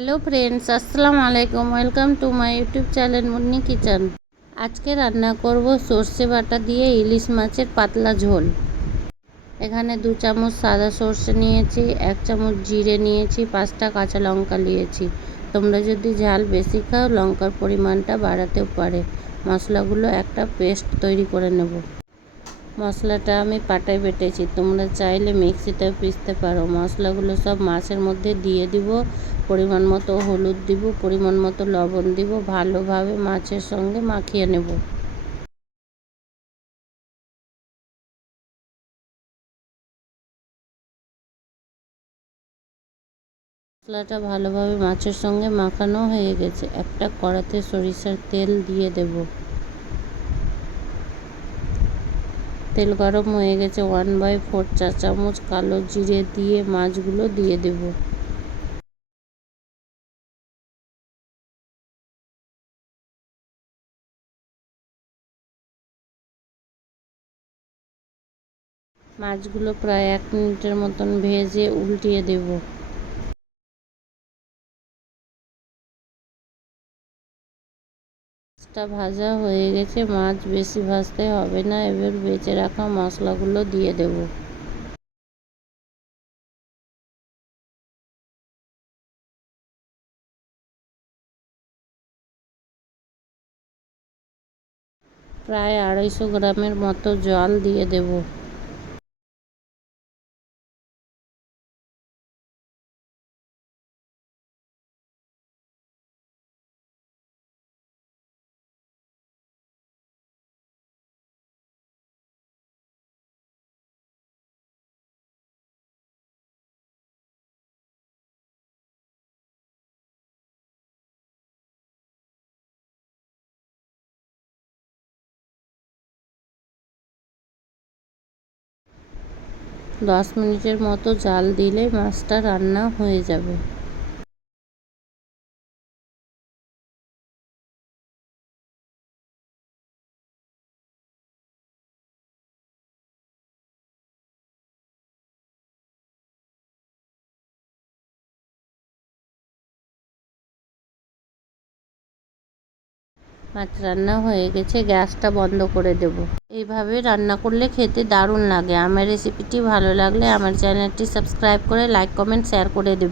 Hello friends, আসসালামু আলাইকুম। Welcome to my YouTube channel Munni kitchen. আজকে রান্না করব সর্ষে বাটা দিয়ে ইলিশ মাছের পাতলা ঝোল। এখানে 2 চামচ সাদা সর্ষে নিয়েছি, 1 চামচ জিরে নিয়েছি, 5টা কাঁচা লঙ্কা নিয়েছি। তোমরা যদি ঝাল বেশি খাও লঙ্কার পরিমাণটা বাড়াতেও পারে। মশলাগুলো একটা পেস্ট তৈরি করে নেব। মশলাটা আমি পাটায় বেটেছি, তোমরা চাইলে মিক্সিতেও পিষতে পারো। মশলাগুলো সব মাছের মধ্যে দিয়ে দিব। পরিমাণ মতো হলুদ দিব, পরিমাণ মতো লবণ দিব, ভালোভাবে মাছের সঙ্গে মাখিয়ে নেব। মশলাটা ভালোভাবে মাছের সঙ্গে মাখানো হয়ে গেছে। একটা কড়াতে সরিষার তেল দিয়ে দেব। তেল গরম হয়ে গেছে, 1/4 চা চামচ কালো জিরে দিয়ে মাছগুলো দিয়ে দেব। মাছগুলো প্রায় 1 মিনিটের মতন ভেজে উল্টিয়ে দেব। মাছটা ভাজা হয়ে গেছে, মাছ বেশি ভাজতে হবে না। এবার বেঁচে রাখা মশলাগুলো দিয়ে দেব। প্রায় 250 গ্রামের মতো জল দিয়ে দেব। দশ মিনিটের মতো জাল দিলে মাছটা রান্না হয়ে যাবে। মাছ রান্না হয়ে গেছে, গ্যাসটা বন্ধ করে দেব। এইভাবে রান্না করলে খেতে দারুণ লাগে। আমার রেসিপিটি ভালো লাগলে আমার চ্যানেলটি সাবস্ক্রাইব করে লাইক কমেন্ট শেয়ার করে দেবে।